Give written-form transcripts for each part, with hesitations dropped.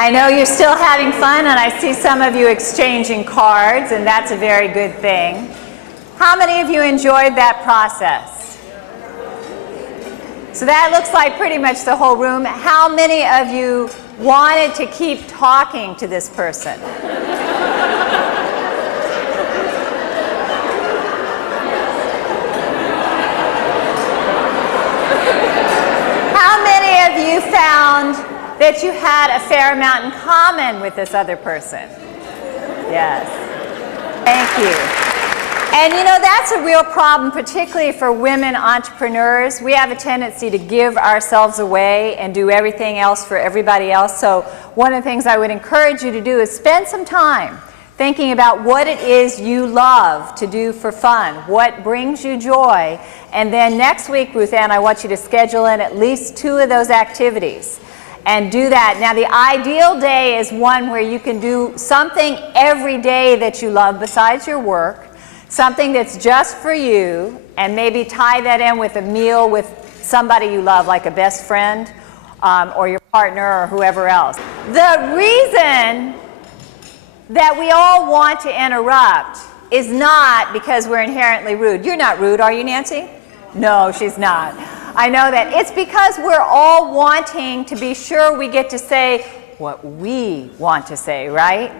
I know you're still having fun, and I see some of you exchanging cards, and that's a very good thing. How many of you enjoyed that process? So that looks like pretty much the whole room. How many of you wanted to keep talking to this person? How many of you found that you had a fair amount in common with this other person? Yes. Thank you. And you know, that's a real problem, particularly for women entrepreneurs. We have a tendency to give ourselves away and do everything else for everybody else. So one of the things I would encourage you to do is spend some time thinking about what it is you love to do for fun, what brings you joy. And then next week, Ruth Ann, I want you to schedule in at least 2 of those activities and do that. Now, the ideal day is one where you can do something every day that you love besides your work, something that's just for you, and maybe tie that in with a meal with somebody you love, like a best friend or your partner or whoever else. The reason that we all want to interrupt is not because we're inherently rude. You're not rude, are you, Nancy? No, she's not. I know that. It's because we're all wanting to be sure we get to say what we want to say, right?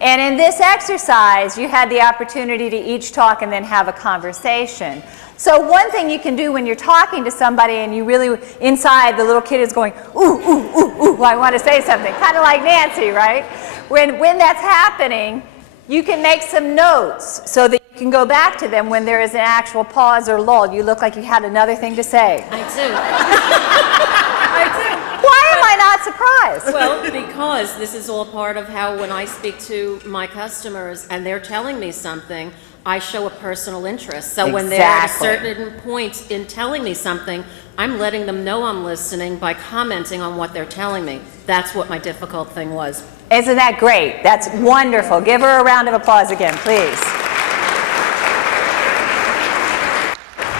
And in this exercise, you had the opportunity to each talk and then have a conversation. So one thing you can do when you're talking to somebody and you really, inside, the little kid is going, ooh, ooh, ooh, ooh, I want to say something, kind of like Nancy, right? When that's happening, you can make some notes so that you can go back to them when there is an actual pause or lull. You look like you had another thing to say. I do. I do. Why am I not surprised? Well, because this is all part of how when I speak to my customers and they're telling me something, I show a personal interest. So when they're at a certain point in telling me something, I'm letting them know I'm listening by commenting on what they're telling me. That's what my difficult thing was. Isn't that great? That's wonderful. Give her a round of applause again, please.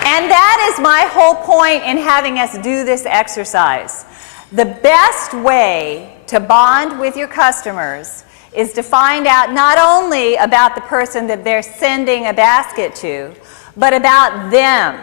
And that is my whole point in having us do this exercise. The best way to bond with your customers is to find out not only about the person that they're sending a basket to, but about them.